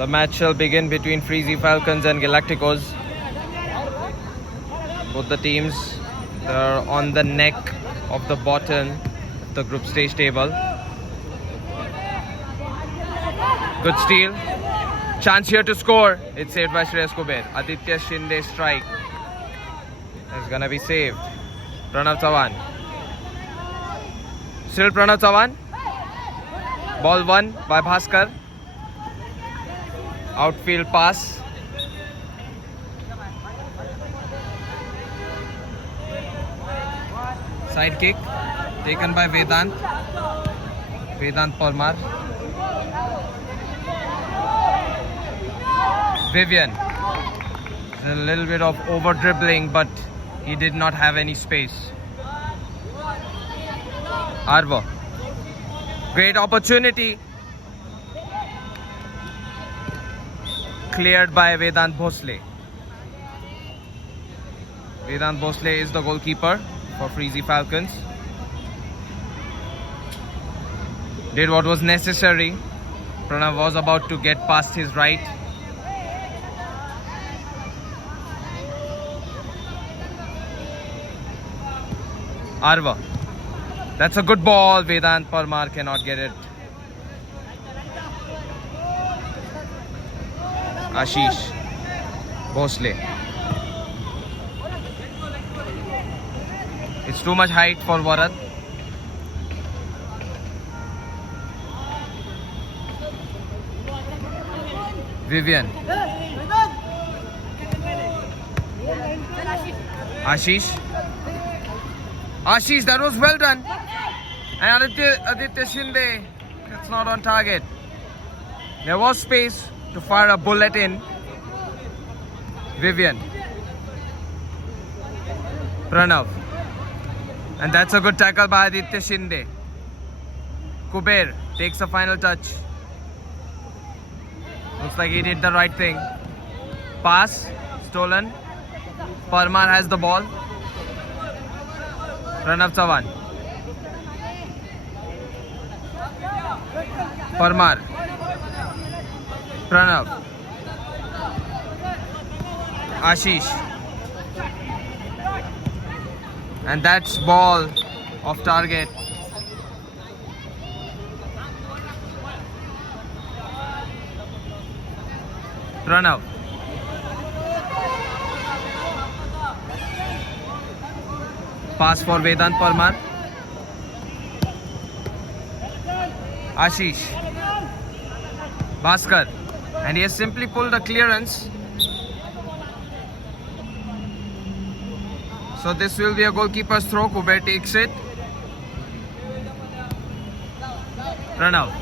The match shall begin between Freezy Falcons and Galacticos. Both the teams are on the neck of the bottom of the group stage table. Good steal. Chance here to score. It's saved by Shreyas Kuber. Aditya Shinde strike. It's gonna be saved. Pranav Chavan. Still Pranav Chavan. Ball won by Bhaskar. Outfield pass. Side kick taken by Vedant. Vedant Parmar. Vivian. A little bit of over dribbling, but he did not have any space. Arva. Great opportunity. Cleared by Vedant Bhosle. Vedant Bhosle is the goalkeeper for Freezy Falcons. Did what was necessary. Pranav was about to get past his right. Arva. That's a good ball. Vedant Parmar cannot get it. Ashish Bhosle. It's too much height for Varad. Vivian. Ashish. Ashish, that was well done. And Aditya Shinde, it's not on target. There was space to fire a bullet in. Vivian. Pranav. And that's a good tackle by Aditya Shinde. Kuber takes a final touch. Looks like he did the right thing. Pass. Stolen. Parmar has the ball. Pranav Chavan. Parmar. Pranav. Ashish. And that's ball off target. Pranav. Pass for Vedant Parmar. Ashish. Bhaskar. And he has simply pulled a clearance. So this will be a goalkeeper's throw. Kuber takes it. Pranav.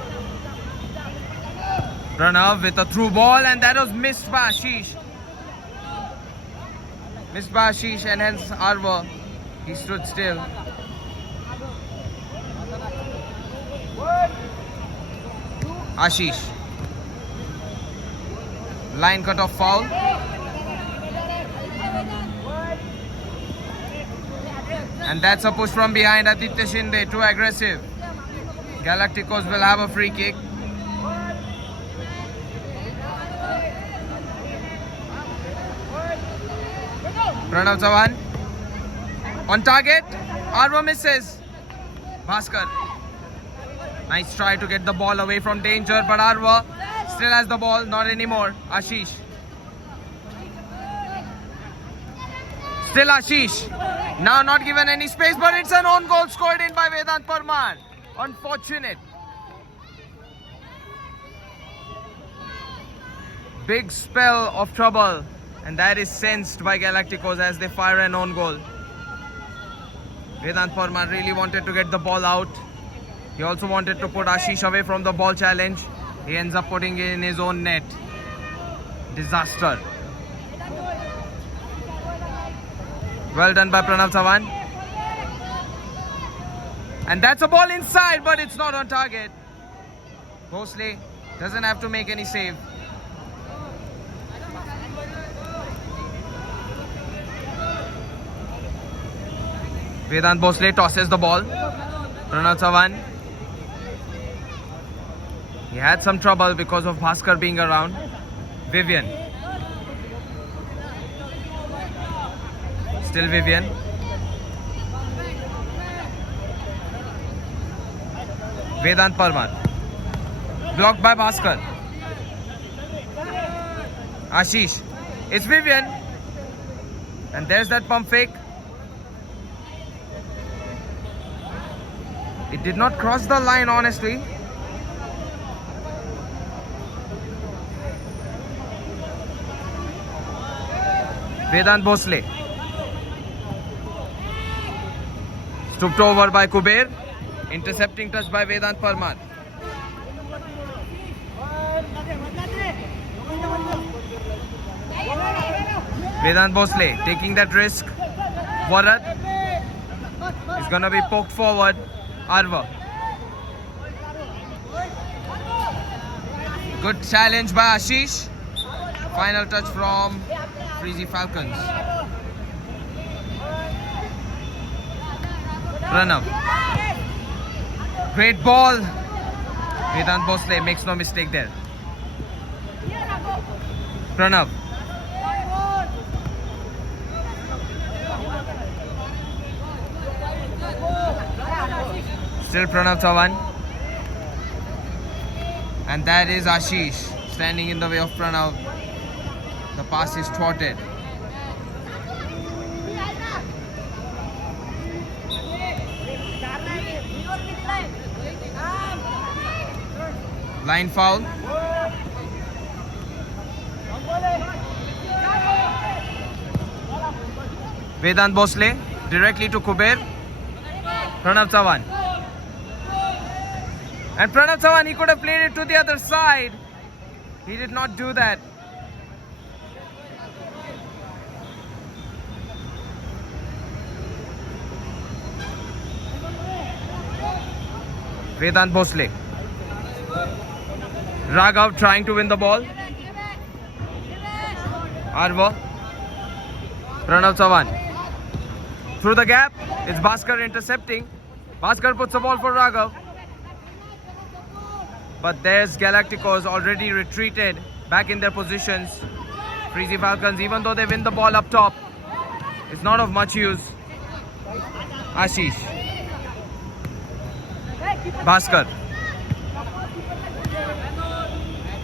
Pranav with a through ball, and that was missed by Ashish. Missed by Ashish, and hence Arva. He stood still. Ashish. Line cut off foul. And that's a push from behind. Aditya Shinde, too aggressive. Galacticos will have a free kick. Pranav Chavan. On target. Arva misses. Bhaskar. Nice try to get the ball away from danger, but Arva still has the ball. Not anymore. Ashish. Still Ashish. Now not given any space, but it's an own goal scored in by Vedant Parmar. Unfortunate. Big spell of trouble, and that is sensed by Galacticos as they fire an own goal. Vedant Parmar really wanted to get the ball out. He also wanted to put Ashish away from the ball challenge. He ends up putting it in his own net. Disaster. Well done by Pranav Chavan. And that's a ball inside, but it's not on target. Bhosle doesn't have to make any save. Vedant Bhosle tosses the ball. Pranav Chavan. He He had some trouble because of Bhaskar being around. Vivian. Still Vivian. Vedant Parmar. Blocked by Bhaskar. Ashish. It's Vivian. And there's that pump fake. It did not cross the line, honestly. Vedant Bhosle. Stooped over by Kuber. Intercepting touch by Vedant Parmar. Vedant Bhosle taking that risk. Varad is going to be poked forward. Arva. Good challenge by Ashish. Final touch from Freezy Falcons. Pranav. Great ball. Vedant Bhosle makes no mistake there. Pranav. Still Pranav Chavan. And that is Ashish standing in the way of Pranav. The pass is thwarted. Line foul. Vedant Bhosle directly to Kuber. Pranav Chavan. And Pranav Chavan, he could have played it to the other side. He did not do that. Vedant Bhosle. Raghav trying to win the ball. Arva. Pranav Chavan. Through the gap. It's Bhaskar intercepting. Bhaskar puts the ball for Raghav. But there's Galacticos already retreated back in their positions. Freezy Falcons, even though they win the ball up top, it's not of much use. Ashish. Bhaskar.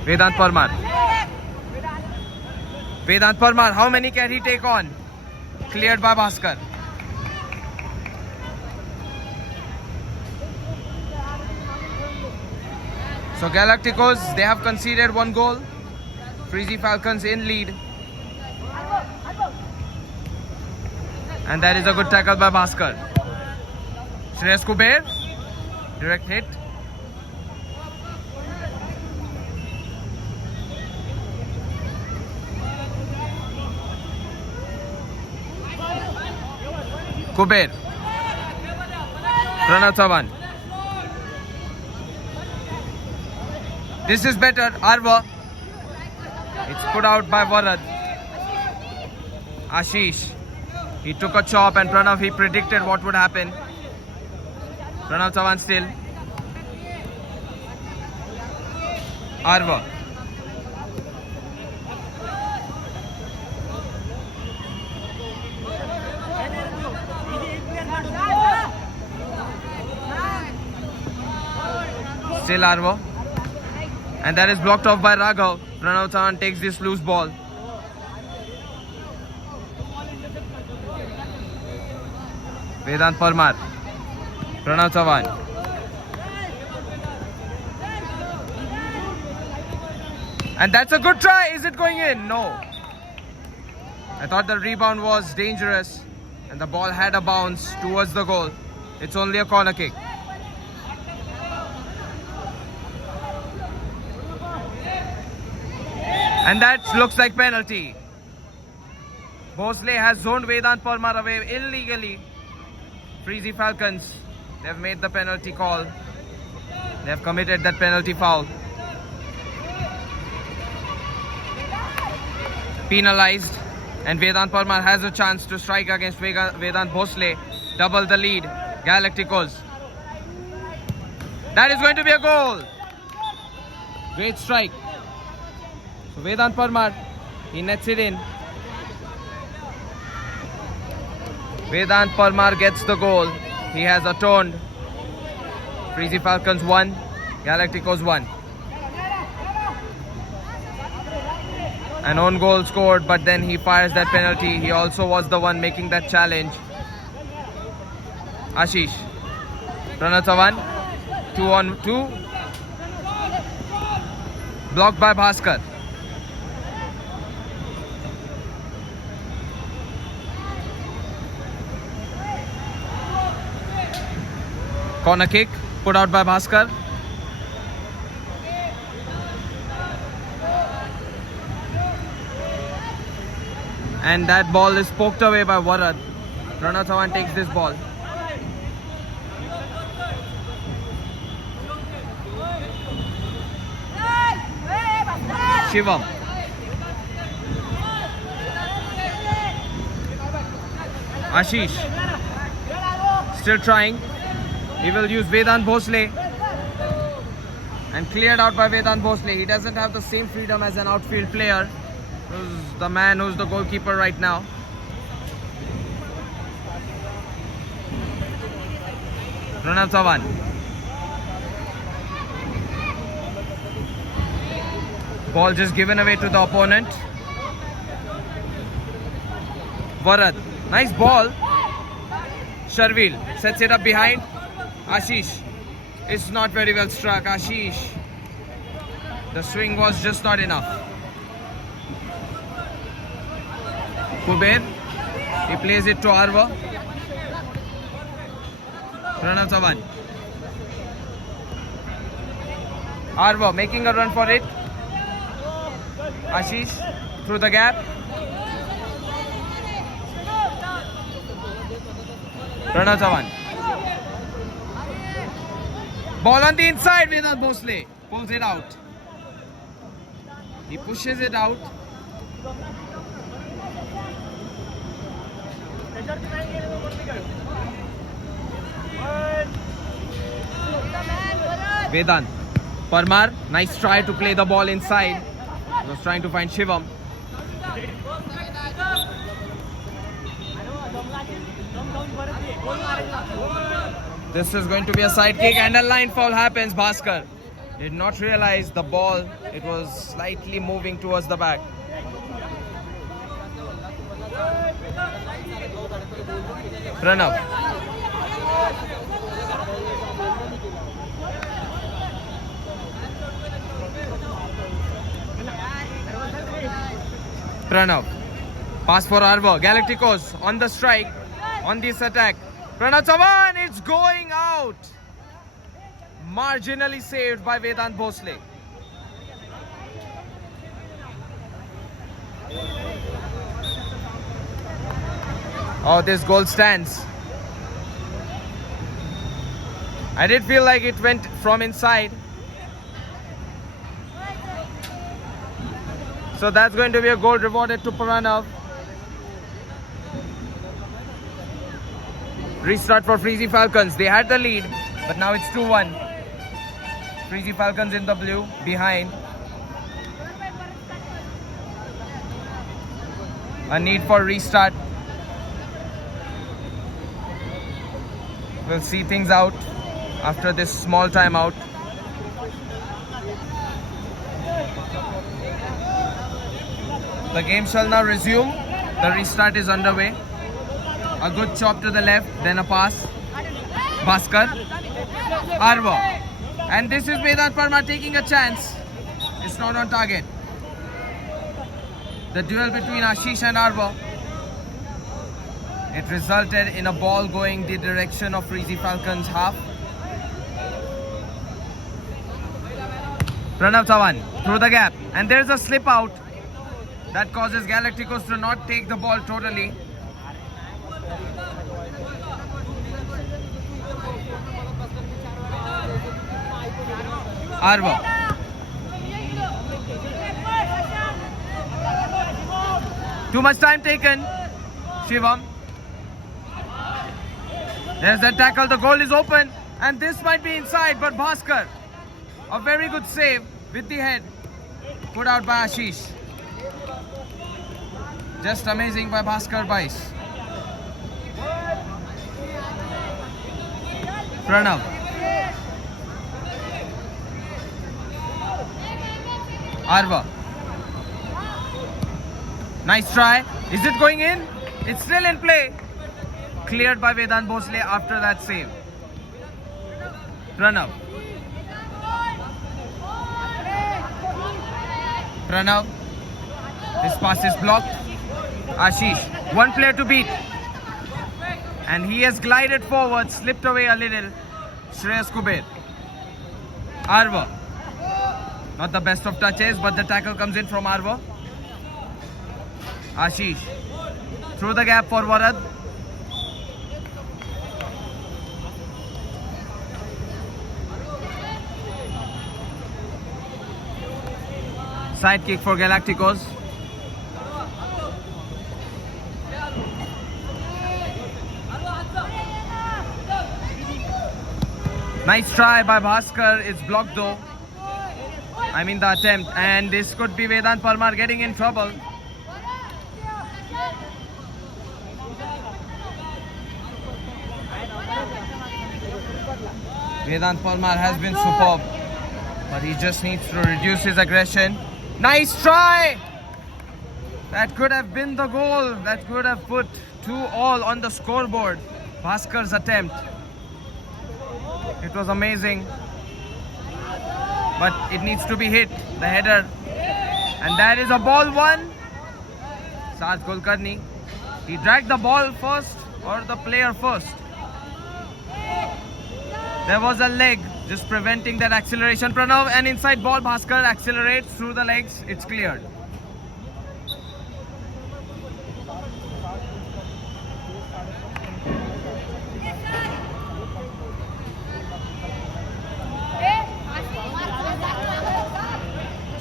Vedant Parmar. Vedant Parmar, how many can he take on? Cleared by Bhaskar. So Galacticos, they have conceded one goal. Freezy Falcons in lead. And that is a good tackle by Bhaskar. Shreyas Kuber. Direct hit. Kuber. Pranav Chavan. This is better. Arva. It's put out by Varad. Ashish. He took a chop and Pranav, he predicted what would happen. Pranav Chavan still. Arva. Still Arva. And that is blocked off by Raghav. Pranav Chavan takes this loose ball. Vedant Parmar. Pranav Chavan. And that's a good try. Is it going in? No. I thought the rebound was dangerous and the ball had a bounce towards the goal. It's only a corner kick. And that looks like penalty. Bhosle has zoned Vedant Parmar away illegally. Freezy Falcons, they have made the penalty call. They have committed that penalty foul. Penalized. And Vedant Parmar has a chance to strike against Vedant Bhosle. Double the lead. Galacticos. That is going to be a goal. Great strike. So Vedant Parmar, he nets it in. Vedant Parmar gets the goal. He has atoned. Freezy Falcons 1, Galacticos 1. An own goal scored, but then he fires that penalty. He also was the one making that challenge. Ashish. Pranav Chavan, 2-on-2. Blocked by Bhaskar. Corner kick put out by Bhaskar. And that ball is poked away by Varad. Pranav Chavan takes this ball. Shivam. Ashish. Still trying. He will use Vedant Bhosle. And cleared out by Vedant Bhosle. He doesn't have the same freedom as an outfield player. Who's the man who's the goalkeeper right now. Pranav Chavan. Ball just given away to the opponent. Varad. Nice ball. Sharvil sets it up behind. Ashish. It's not very well struck. Ashish. The swing was just not enough. Kuber. He plays it to Arva. Pranav Chavan. Arva making a run for it. Ashish through the gap. Pranav Chavan. Ball on the inside. Vedant Bhosle pulls it out. He pushes it out. Vedant. Parmar. Nice try to play the ball inside. He was trying to find Shivam. This is going to be a side kick and a line foul happens. Bhaskar did not realize the ball. It was slightly moving towards the back. Pranav. Pranav. Pass for Arva. Galacticos on the strike. On this attack. Pranav Chavan, it's going out. Marginally saved by Vedant Bhosle. Oh, this goal stands. I did feel like it went from inside. So that's going to be a goal rewarded to Pranav. Restart for Freezy Falcons. They had the lead, but now it's 2-1. Freezy Falcons in the blue, behind. A need for restart. We'll see things out after this small timeout. The game shall now resume. The restart is underway. A good chop to the left, then a pass. Bhaskar. Arva. And this is Vedant Parmar taking a chance. It's not on target. The duel between Ashish and Arva. It resulted in a ball going the direction of Freezy Falcons half. Pranav Chavan through the gap. And there's a slip out. That causes Galacticos to not take the ball totally. Arva. Too much time taken. Shivam. There's that tackle. The goal is open. And this might be inside, but Bhaskar. A very good save. with the head. Put out by Ashish. Just amazing by Bhaskar Bais. Pranav. Arva. Nice try. Is it going in? It's still in play. Cleared by Vedant Bhosle after that save. Pranav. Pranav. His pass is blocked. Ashish. One player to beat. And he has glided forward, slipped away a little. Shreyas Kuber. Arva. Not the best of touches, but the tackle comes in from Arva. Ashish. Through the gap for Varad. Side kick for Galacticos. Nice try by Bhaskar. It's blocked though. I mean the attempt. And this could be Vedant Parmar getting in trouble. Vedant Parmar has been superb. But he just needs to reduce his aggression. Nice try! That could have been the goal. That could have put 2-2 on the scoreboard. Bhaskar's attempt. It was amazing. But it needs to be hit. The header. And that is a ball one. Sarth Kulkarni. He dragged the ball first or the player first. There was a leg just preventing that acceleration. Pranav, and inside ball, Bhaskar accelerates through the legs. It's cleared.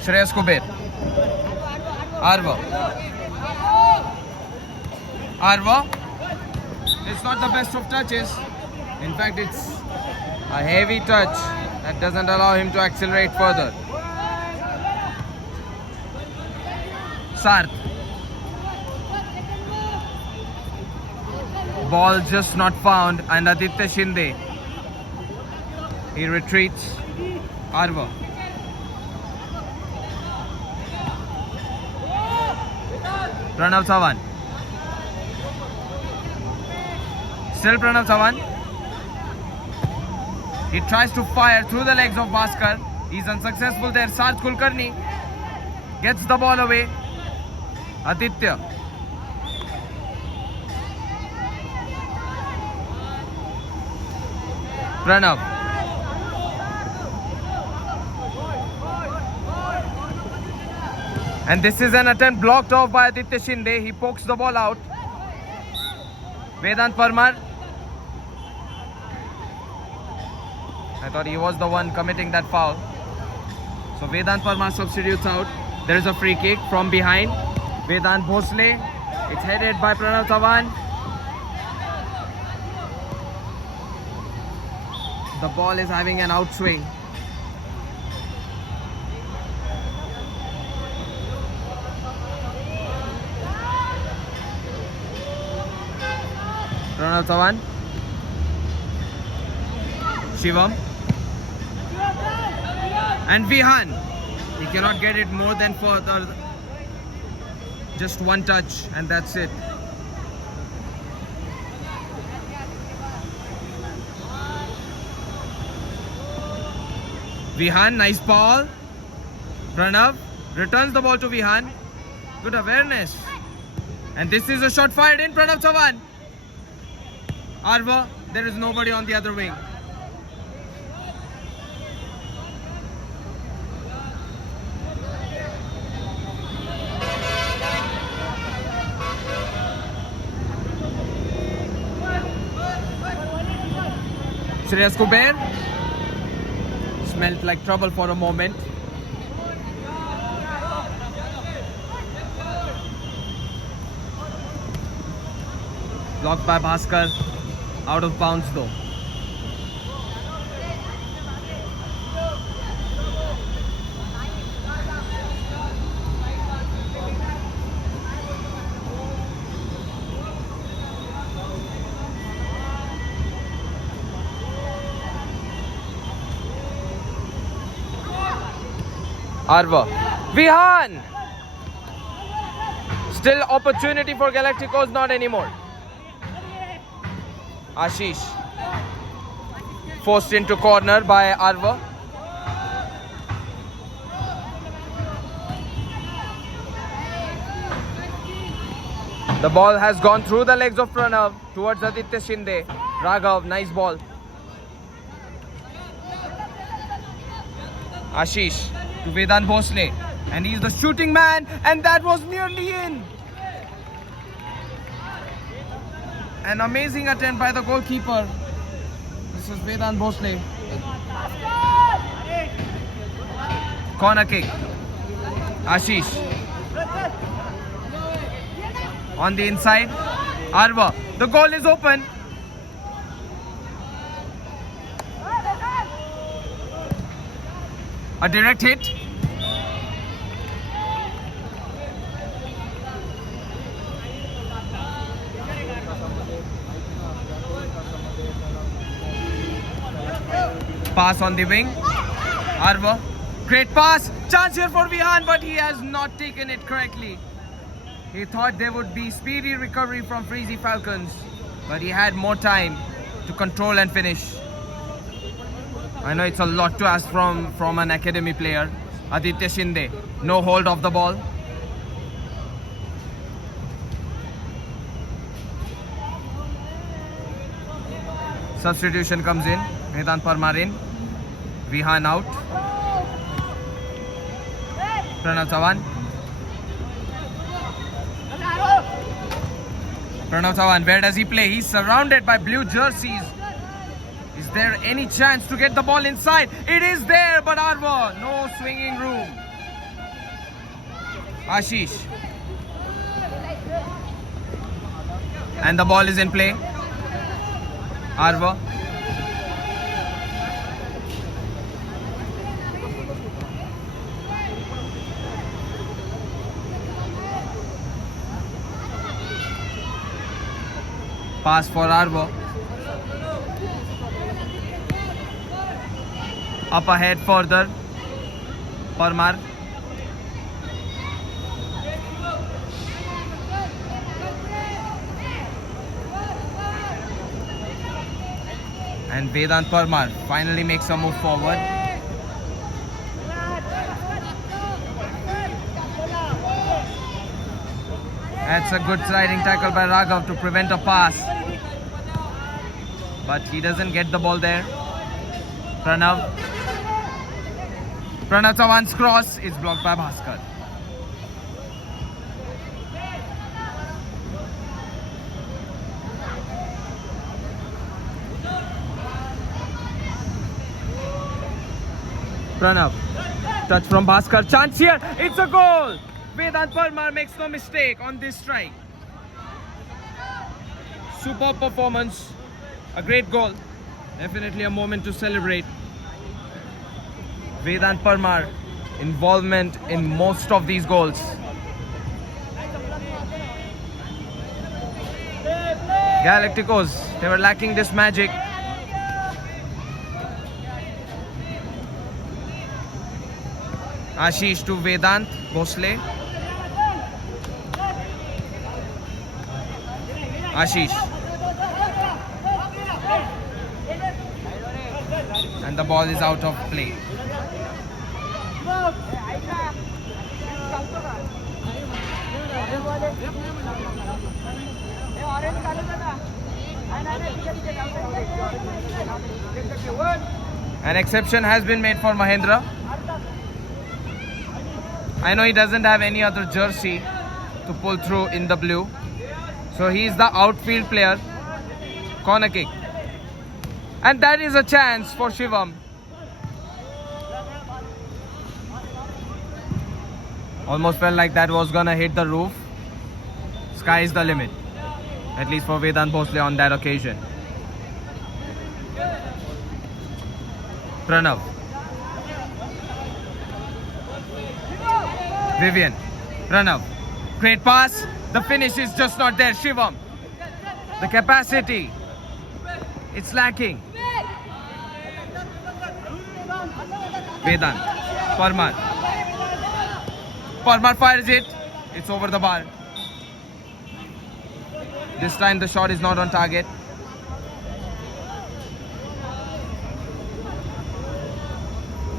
Shreyas Kuber. Arva. Arva. It's not the best of touches. In fact, it's a heavy touch that doesn't allow him to accelerate further. Sarth. Ball just not found, and Aditya Shinde. He retreats. Arva. Pranav Sawan. Still Pranav Sawan. He tries to fire through the legs of Bhaskar. He's unsuccessful there. Sarth Kulkarni gets the ball away. Aditya. Pranav. And this is an attempt blocked off by Aditya Shinde. He pokes the ball out. Vedant Parmar. I thought he was the one committing that foul. So Vedant Parmar substitutes out. There is a free kick from behind. Vedant Bhosle. It's headed by Pranav Sawan. The ball is having an outswing. Pranav Sawan. Shivam. And Vihan. He cannot get it more than for just one touch, and that's it. Vihan, nice ball. Pranav returns the ball to Vihan. Good awareness. And this is a shot fired in. Pranav Sawan. Arva, there is nobody on the other wing. Shreyas Kuber smelled like trouble for a moment. Blocked by Bhaskar. Out of bounds though. Arva. Vihan! Still opportunity for Galacticos, not anymore. Ashish. Forced into corner by Arva. The ball has gone through the legs of Pranav towards Aditya Shinde. Raghav, nice ball. Ashish to Vedant Bhosle. And he's the shooting man. And that was nearly in. An amazing attempt by the goalkeeper. This is Vedant Bhosle. Corner kick. Ashish. On the inside. Arva. The goal is open. A direct hit. Pass on the wing. Arva. Great pass. Chance here for Vihan, but he has not taken it correctly. He thought there would be speedy recovery from Freezy Falcons, but he had more time to control and finish. I know it's a lot to ask from an academy player. Aditya Shinde, no hold of the ball. Substitution comes in. Vedant Parmar in. Vihan out. Pranav Chavan. Pranav Chavan, where does he play? He's surrounded by blue jerseys. Is there any chance to get the ball inside? It is there, but Arva, no swinging room. Ashish. And the ball is in play. Arva. Pass for Arva. Up ahead further. Parmar. And Vedant Parmar finally makes a move forward. That's a good sliding tackle by Raghav to prevent a pass. But he doesn't get the ball there. Pranav Chavan's cross is blocked by Bhaskar. Pranav. Touch from Bhaskar. Chance here. It's a goal. Vedant Parmar makes no mistake on this strike. Superb performance. A great goal. Definitely a moment to celebrate. Vedant Parmar involvement in most of these goals. Galacticos, they were lacking this magic. Ashish to Vedant Bhosle. Ashish. And the ball is out of play. An exception has been made for Mahendra. I know he doesn't have any other jersey to pull through in the blue. So he is the outfield player. Corner kick. And that is a chance for Shivam. Almost felt like that was gonna hit the roof. Sky is the limit. At least for Vedant Bhosle on that occasion. Pranav. Vivian. Pranav. Great pass. The finish is just not there. Shivam. The capacity. It's lacking. Vedant. Parmar. Parmar fires it. It's over the bar. This time the shot is not on target.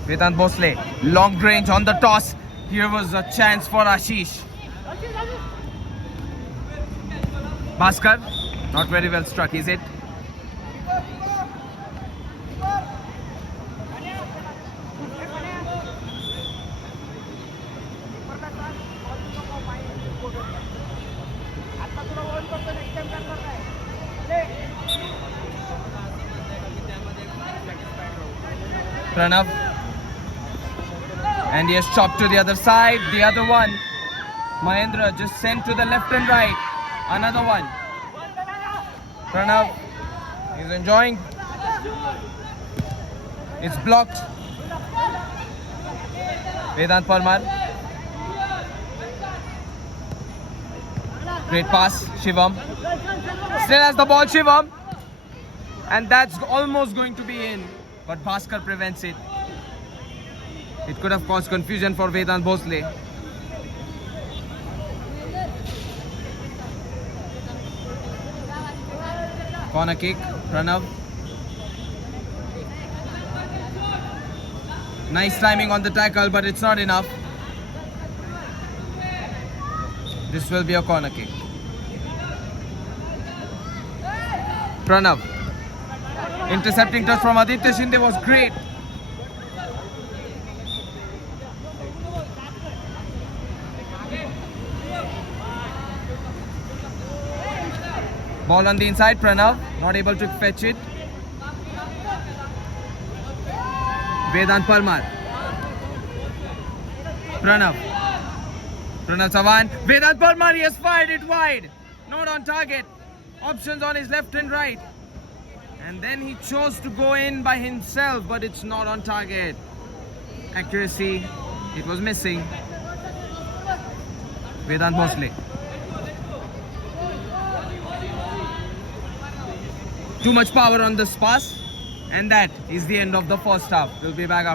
Vedant Bhosle, long range on the toss. Here was a chance for Ashish. Bhaskar, not very well struck, is it? Pranav, and he has chopped to the other side. The other one, Mahendra just sent to the left and right. Another one. Pranav is enjoying. It's blocked. Vedant Parmar. Great pass, Shivam. Still has the ball, Shivam. And that's almost going to be in. But Bhaskar prevents it. It could have caused confusion for Vedant Bhosle. Corner kick, Pranav. Nice timing on the tackle, but it's not enough. This will be a corner kick. Pranav. Intercepting touch from Aditya Shinde was great. Ball on the inside, Pranav not able to fetch it. Vedant Parmar. Pranav Chavan. Vedant Parmar, he has fired it wide. Not on target. Options on his left and right. And then he chose to go in by himself, but it's not on target. Accuracy, it was missing. Vedant Bhosle. Too much power on this pass. And that is the end of the first half. We'll be back after.